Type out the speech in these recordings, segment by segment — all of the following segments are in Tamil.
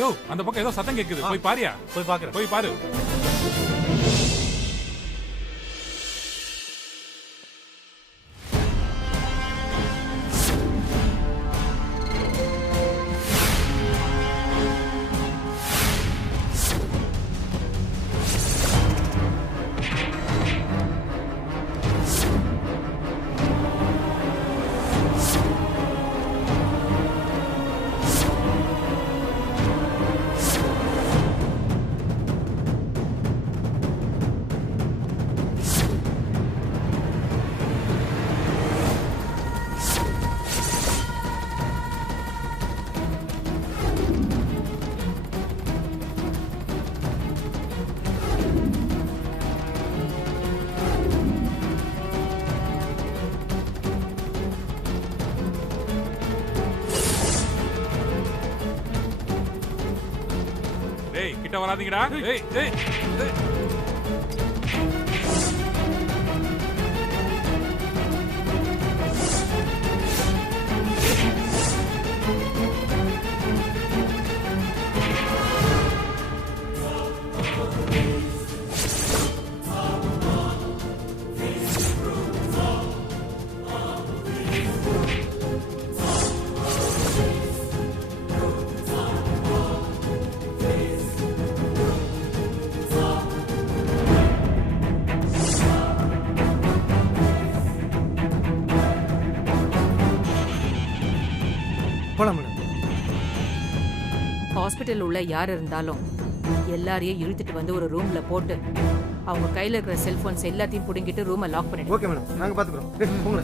யோ அந்த பக்கம் ஏதோ சத்தம் கேக்குது, போய் பாரியா. போய் பாக்குறேன். போய் பாரு. டேய் கிட்ட வராதீங்கடா. டேய் டேய் டேய். ஹாஸ்பிட்டல் உள்ள யார் இருந்தாலும் எல்லாரையும் இழுத்துட்டு வந்து ஒரு ரூம்ல போட்டு அவங்க கையில இருக்கிற செல்போன்ஸ் எல்லாத்தையும் புடுங்கிட்டு ரூமை லாக் பண்ணிடுங்க. ஓகே மேடம், நாங்க பாத்துக்கிறோம். போங்க.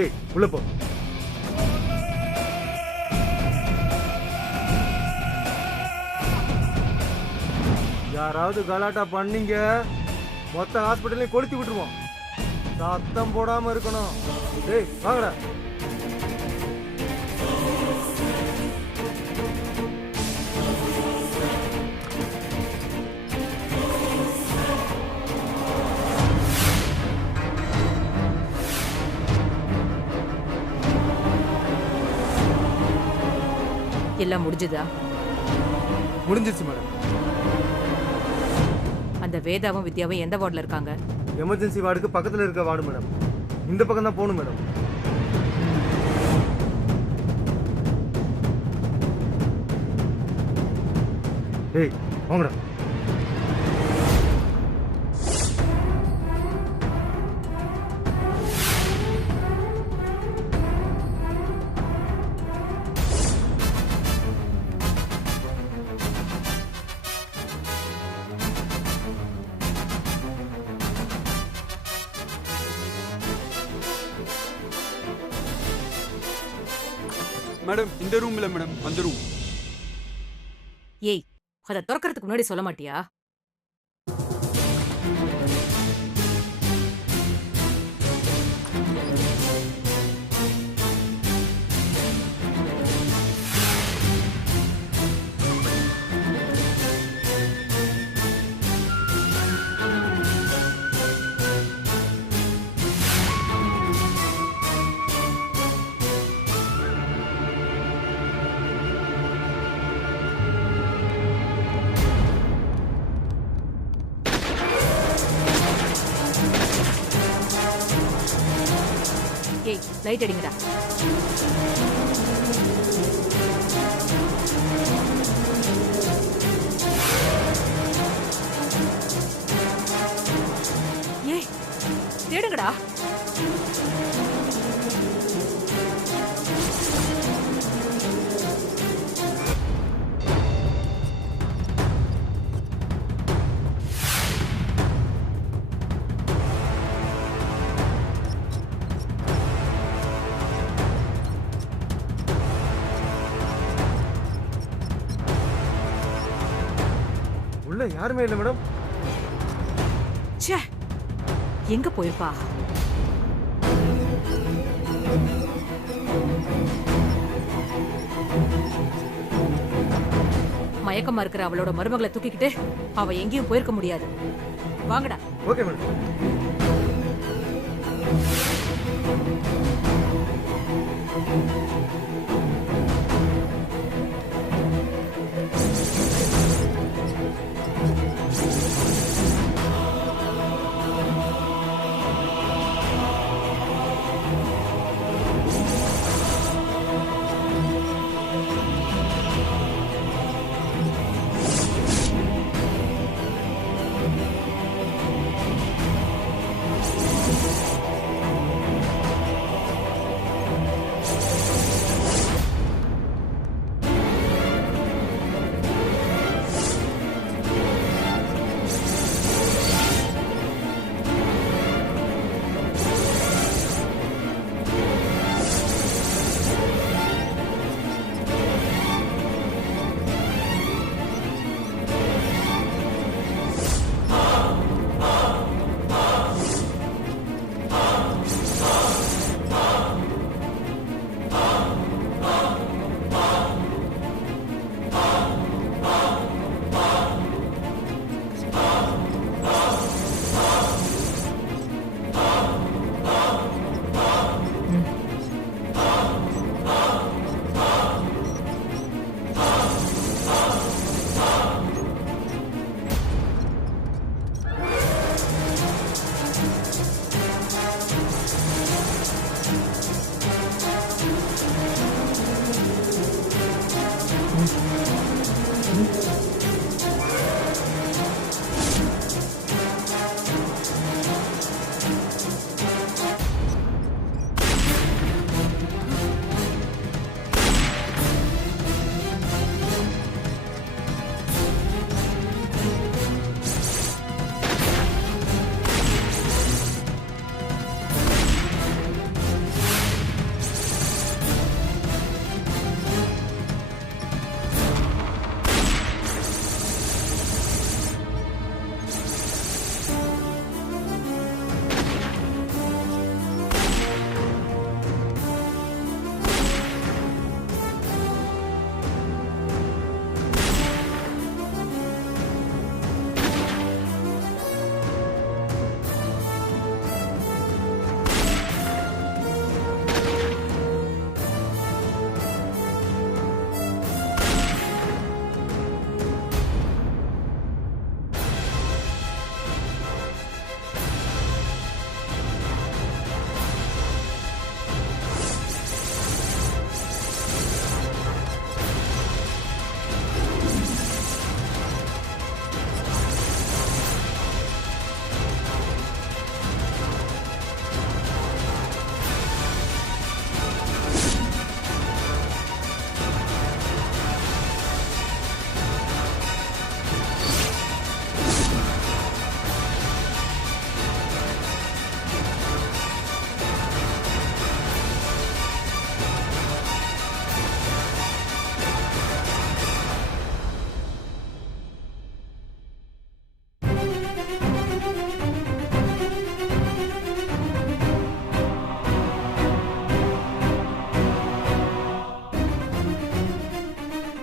ஏய் உள்ள போ. யாராவது கலாட்டா பண்ணீங்க மொத்த ஹாஸ்பிட்டலையும் கொளுத்தி விட்டுருவோம். சத்தம் போடாம இருக்கணும். டேய் வாங்கடா. எல்லாம் முடிஞ்சுதா? முடிஞ்சிருச்சு மேடம். அந்த வேதாவும் வித்யாவும் எந்த வார்டில் இருக்காங்க? எமர்ஜென்சி வார்டுக்கு பக்கத்தில் இருக்க வார்டு மேடம். இந்த பக்கம் தான் போகணும் மேடம். டேய் வாங்கடா. மேடம் இந்த ரூம் இல்ல மேடம், அந்த ரூம். ஏய் அதை திறக்கிறதுக்கு முன்னாடி சொல்ல மாட்டியா? ஏய் லைட் அடிங்கடா. ஏய் தேடுங்கடா. உள்ள யாருமே இல்லை மேடம். ச்சே எங்க போயிருப்பா? மயக்கமா இருக்கிற அவளோட மருமகளை தூக்கிக்கிட்டு அவ எங்கேயும் போயிருக்க முடியாது. வாங்கடா. Okay madam.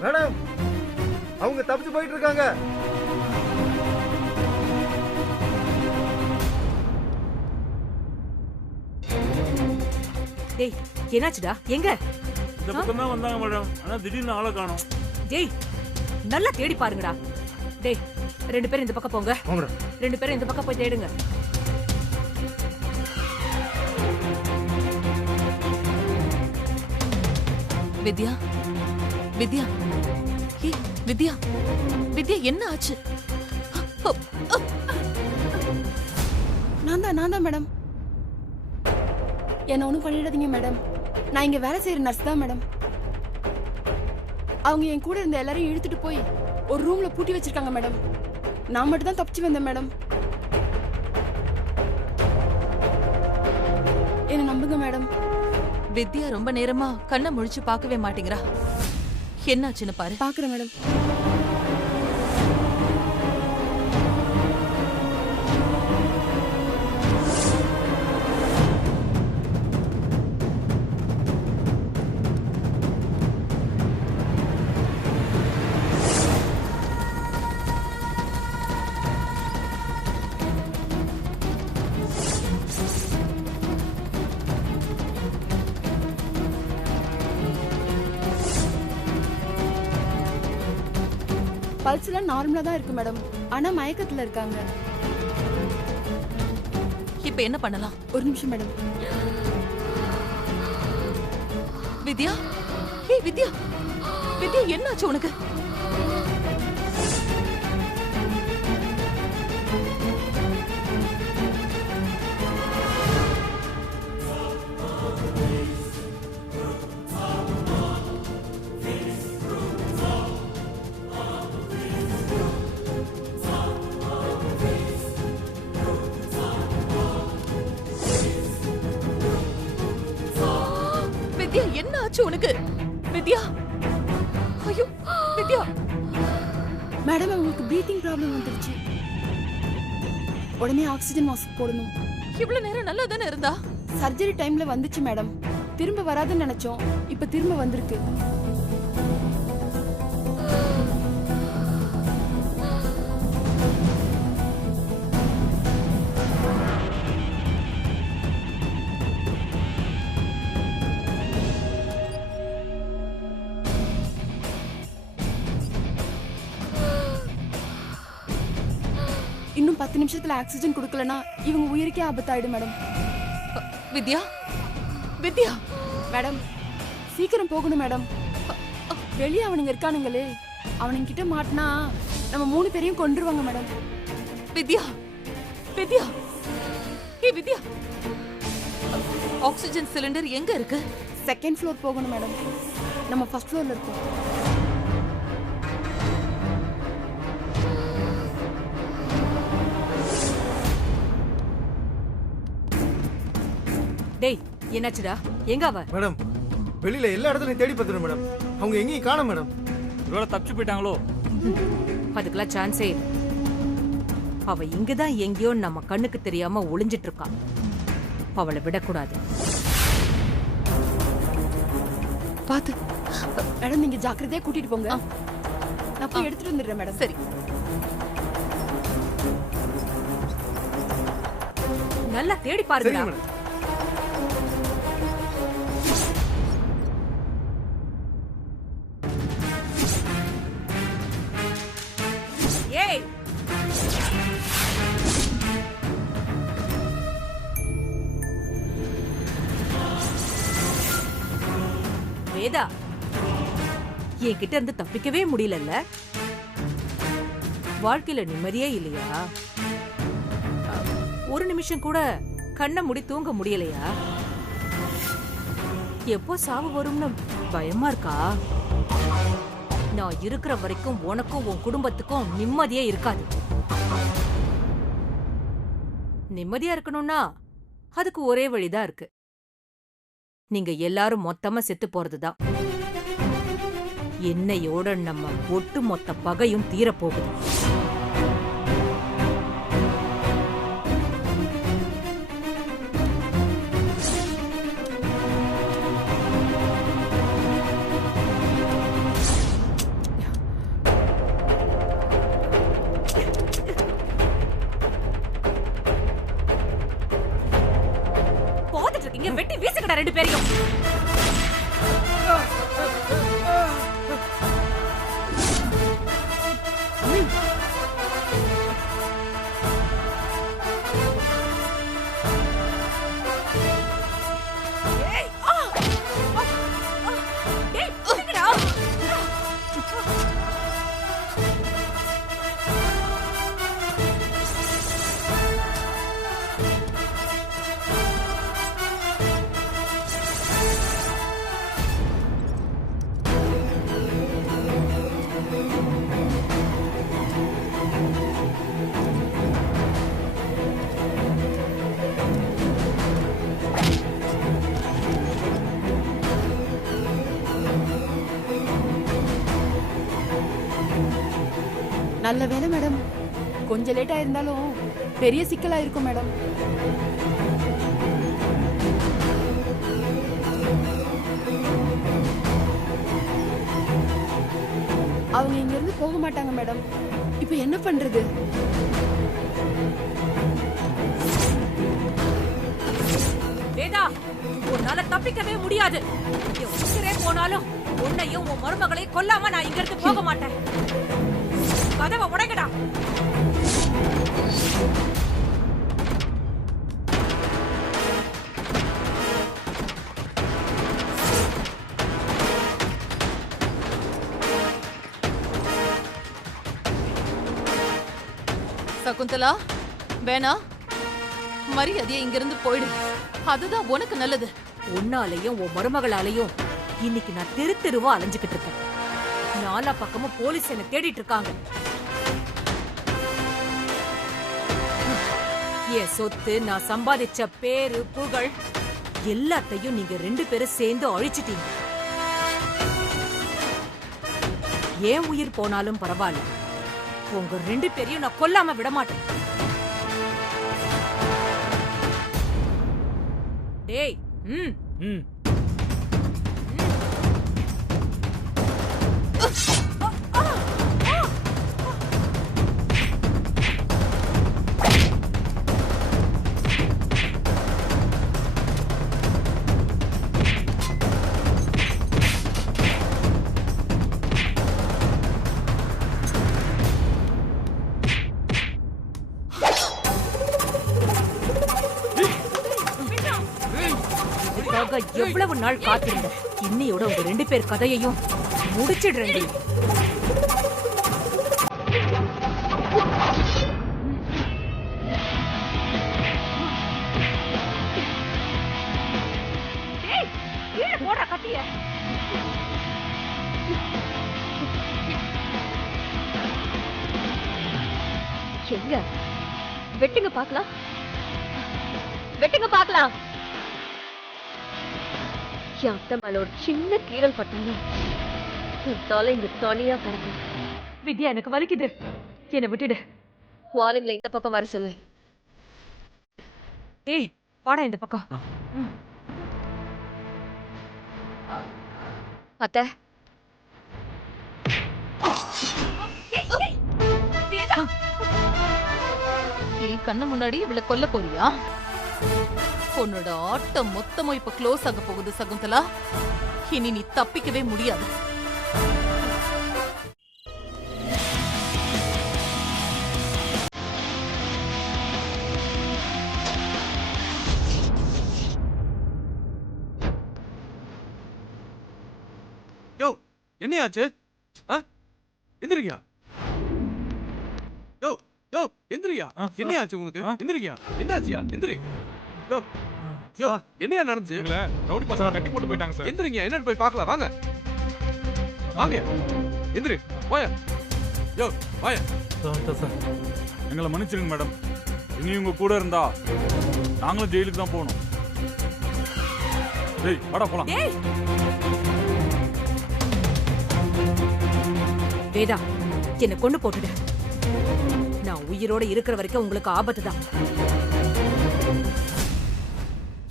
மேடம், அவங்க தப்பிச்சு போயிட்டு இருக்காங்க. டேய், என்னாச்சுடா? எங்க? இந்த பக்கம் தான் வந்தாங்க மேடம். ஆனா திடீர்னு ஆளை காணோம். டேய், நல்லா தேடி பாருங்கடா. டேய், 2 பேரும் இந்த பக்கம் போங்க. வாங்கடா. 2 பேரும் இந்த பக்கம் போய் தேடுங்க. வித்யா, வித்யா, ஏய் வித்யா, வித்யா என்ன ஆச்சு? நான் தான் மேடம். என்ன ஒன்றும் பண்ணிடாதீங்க மேடம். நான் இங்க வேலை செய்யற நர்ஸ் தான் மேடம். அவங்க என் கூட இருந்த எல்லாரையும் இழுத்துட்டு போய் ஒரு ரூம்ல பூட்டி வச்சிருக்காங்க மேடம். நான் மட்டும் தான் தப்பிச்சு வந்தேன் மேடம். என்ன நம்புங்க மேடம். வித்யா ரொம்ப நேரமா கண்ணை முழிச்சு பார்க்கவே மாட்டேங்கிறா. என்னாச்சுன்னு பாரு. பாக்குறேன் மேடம். பல்ஸ் எல்லாம் நார்மலா தான் இருக்கு மேடம். ஆனா மயக்கத்துல இருக்காங்க. இப்ப என்ன பண்ணலாம்? ஒரு நிமிஷம் மேடம். வித்யா, ஏய் வித்யா, வித்யா என்னாச்சு உனக்கு? வித்யா என்ன ஆச்சு உனக்கு? வித்யா, ஐயோ வித்யா. மேடம் உங்களுக்கு பிரீத்திங் ப்ராப்ளம் வந்துருச்சு. உடனே ஆக்சிஜன் மாஸ்க் போடணும். இவ்வளவு நேரம் நல்லா தானே இருந்தா? சர்ஜரி டைம்ல வந்துச்சு மேடம். திரும்ப வராதுன்னு நினைச்சோம். இப்ப திரும்ப வந்திருக்கு. இன்னும் 10 நிமிஷத்துல ஆக்சிஜன் கொடுக்கலனா இவங்க உயிருக்கே ஆபத்தாயிடும் மேடம். வித்யா, வித்யா மேடம் சீக்கிரம் போகணும் மேடம். வெளியே அவனுங்க இருக்கானுங்களே, அவனுங்க கிட்ட மாட்டினா நம்ம 3 பேரையும் கொன்றுவாங்க மேடம். வித்யா, வித்யா, ஏய் வித்யா, ஆக்சிஜன் சிலிண்டர் எங்க இருக்கு? செகண்ட் ஃப்ளோர் போகணும் மேடம். நம்ம ஃபர்ஸ்ட் ஃப்ளோர்ல இருக்கோம். டேய் என்னாச்சுடா? எங்க அவ? மேடம் வெளியில எல்லா இடத்துலயும் தேடி பார்த்துட்டேன் மேடம். அவங்க எங்கேயும் காணோம் மேடம். ஒருவேளை தப்பிச்சு போயிட்டாங்களோ? அதுக்கெல்லாம் சான்ஸே இல்ல. அவ இங்கதான் எங்கேயோ நம்ம கண்ணுக்கு தெரியாம ஒளிஞ்சிட்டு இருக்கா. அவளை விடக்கூடாது. பாத்து. மேடம் நீங்க ஜாக்கிரதையா கூட்டிட்டு போங்க. நான் போய் எடுத்துட்டு வந்துடுறேன் மேடம். சரி. நல்லா தேடி சரி பாருங்க. மேடம். ஏய் வேதா, என்கிட்ட இருந்து தப்பிக்கவே முடியலல்ல? வாழ்க்கையில நிம்மதியே இல்லையா? ஒரு நிமிஷம் கூட கண்ணை மூடி தூங்க முடியலையா? எப்போ சாவு வரும்னு பயமா இருக்கா? நான் இருக்கிற வரைக்கும் உனக்கும் உன் குடும்பத்துக்கும் நிம்மதியே இருக்காது. நிம்மதியா இருக்கணும்னா அதுக்கு ஒரே வழிதான் இருக்கு. நீங்க எல்லாரும் மொத்தமா செத்து போறதுதான். என்னையோட நம்ம ஒட்டு மொத்த பகையும் தீரப்போகுது. வெட்டி வீசுங்கடா 2 பேரையும். நல்ல வேலை மேடம். கொஞ்சம் லேட்டா இருந்தாலும் பெரிய சிக்கலா இருக்கும் மேடம். அவங்க இங்க இருந்து போக மாட்டாங்க மேடம். இப்போ என்ன பண்றது? வேதா, உன்னால தப்பிக்கவே முடியாது. உயிரே போனாலும் உன்னையும் உன் மருமகளையும் கொல்லாம நான் இங்க இருந்து போக மாட்டேன். கதவை உடைங்கடா. சகுந்தலா வேணா, மரியாதையா இங்கிருந்து போயிடு. அதுதான் உனக்கு நல்லது. உன்னாலையும் உன் மருமகளாலையும் இன்னைக்கு நான் தெரு தெருவா அலைஞ்சுக்கிட்டு இருக்கேன். நாலா பக்கமும் போலீஸ் என்ன தேடிட்டு இருக்காங்க. என் சொத்து, நான் சம்பாதிச்ச பேரு புகழ் எல்லாத்தையும் நீங்க 2 பேரும் சேர்ந்து அழிச்சிட்டீங்க. ஏன் உயிர் போனாலும் பரவாயில்ல, உங்க 2 பேரையும் நான் கொல்லாம விட மாட்டேன். டேய், ம் இதுக்காக எவ்வளவு நாள் காத்திருந்தேன். இன்னையோட உங்க 2 பேர் கதையையும் முடிச்சிடுறேன். எங்க வெட்டுங்க பாக்கலாம், வெட்டுங்க பாக்கலாம். என் அத்தை மேல ஒரு சின்ன கீரல் பட்டாலும் தலை இங்க தனியா கிடக்கும். வித்யா, எனக்கு வலிக்குது, என்னை விட்டுடு. வாரங்களை இந்த பக்கம் வர சொல்லு. ஏய், வாடா இந்த பக்கம். அத்தை, என் கண்ணு முன்னாடி இவளை கொல்ல போறியா? உன்னோட ஆட்டம் மொத்தமும் இப்ப க்ளோஸ் ஆக போகுது சகுந்தலா. இனி நீ தப்பிக்கவே முடியாது. யோ என்னையாச்சு? எந்திரிக்கியா? யோ யோ எந்திரியா? என்னையாச்சு உங்களுக்கு? எந்திரிக்கியா? என்னாச்சியா? எந்திரி. யோ யோ என்னையா நடந்துச்சு? ரவுடி பசங்க கட்டி போட்டு போயிட்டாங்க சார். எந்திரிங்க, என்னன்னு போய் பார்க்கலாம் வாங்க. வாங்க எந்திரி, வாயா. யோ வாயா. சார் எங்களை மன்னிச்சிருங்க மேடம். இனி உங்க கூட இருந்தா நாங்களும் ஜெயிலுக்கு தான் போகணும். டேய் வாடா போலாம். வேதா, என்னை கொண்டு போட்டுடு. நான் உயிரோட இருக்கிற வரைக்கும் உங்களுக்கு ஆபத்து தான்.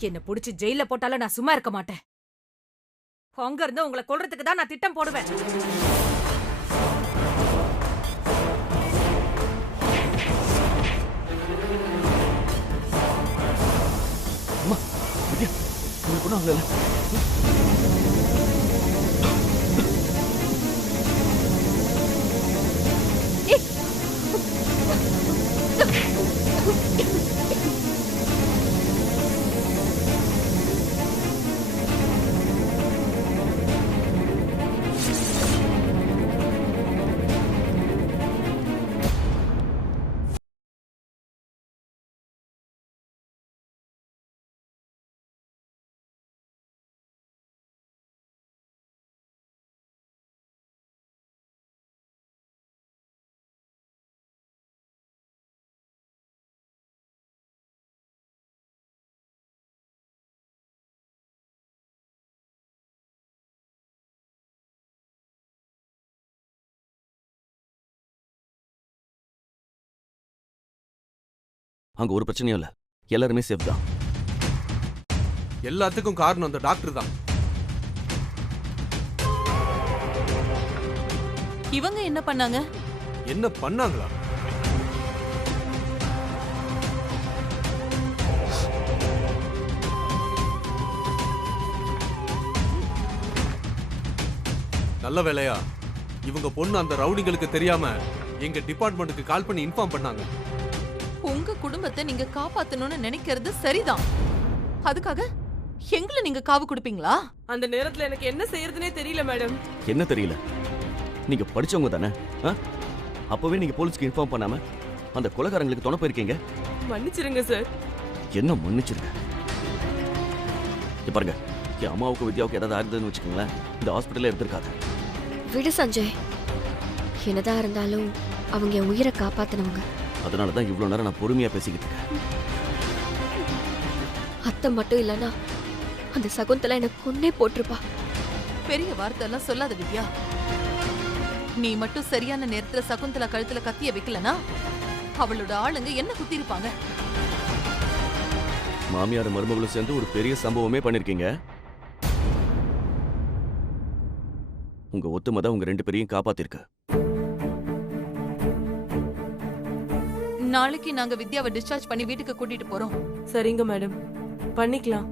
என்ன புடிச்சு ஜெயில போட்டாலும் நான் சும்மா இருக்க மாட்டேன். அங்க இருந்து உங்களை கொல்றதுக்கு தான் நான் திட்டம் போடுவேன். உங்களுக்கு ஒன்றும் ஆகல. அங்க ஒரு பிரச்சனையும் இல்ல, எல்லாருமே சேஃப் தான். எல்லாத்துக்கும் காரணம் அந்த டாக்டர் தான். இவங்க என்ன பண்ணாங்க? என்ன பண்ணாங்களா? நல்ல வேலையா இவங்க பொண்ணு அந்த ரவுடிங்களுக்கு தெரியாம எங்க டிபார்ட்மெண்ட்டுக்கு கால் பண்ணி இன்ஃபார்ம் பண்ணாங்க. உங்க குடும்பத்தை நீங்க காப்பாத்தணும்னு நினைக்கிறது சரிதான். அதுக்காக எங்களை நீங்க காவு கொடுப்பீங்களா? அந்த நேரத்துல எனக்கு என்ன செய்யறதுனே தெரியல மேடம். என்ன தெரியல? நீங்க படிச்சவங்க தானே? அப்பவே நீங்க போலீஸ்க்கு இன்ஃபார்ம் பண்ணாம அந்த கொலைகாரங்களுக்கு துணை போயிருக்கீங்க. மன்னிச்சிருங்க சார். என்ன மன்னிச்சிருங்க? பாருங்க, என் அம்மாவுக்கு வித்யாவுக்கு ஏதாவது ஆயிருந்ததுன்னு வச்சுக்கோங்களேன், இந்த ஹாஸ்பிட்டல்ல இருந்திருக்காது. விடு சஞ்சய், என்னதான் இருந்தாலும் அவங்க என் உயிரை காப்பாத்தினவங்க. அதனாலதான் இவ்வளவு நேரம் நான் பொறுமையா பேசிக்கிட்டு இருக்கேன். அத்தை மட்டும் இல்லனா அந்த சகுந்தலா எனக்கு கொன்னே போட்டிருப்பா. பெரிய வார்த்தை எல்லாம் சொல்லாத வித்யா. நீ மட்டும் சரியான நேரத்துல சகுந்தலா கழுத்துல கத்திய வைக்கலனா அவளோட ஆளுங்க என்ன குத்தி இருப்பாங்க? மாமியார் மருமகளும் சேர்ந்து ஒரு பெரிய சம்பவமே பண்ணிருக்கீங்க. உங்க ஒத்துமை தான் உங்க 2 பேரையும் காப்பாத்திருக்கு. நாளைக்கு நாங்க வித்யாவை டிஸ்சார்ஜ் பண்ணி வீட்டுக்கு கூட்டிட்டு போறோம். சரிங்க மேடம், பண்ணிக்கலாம்.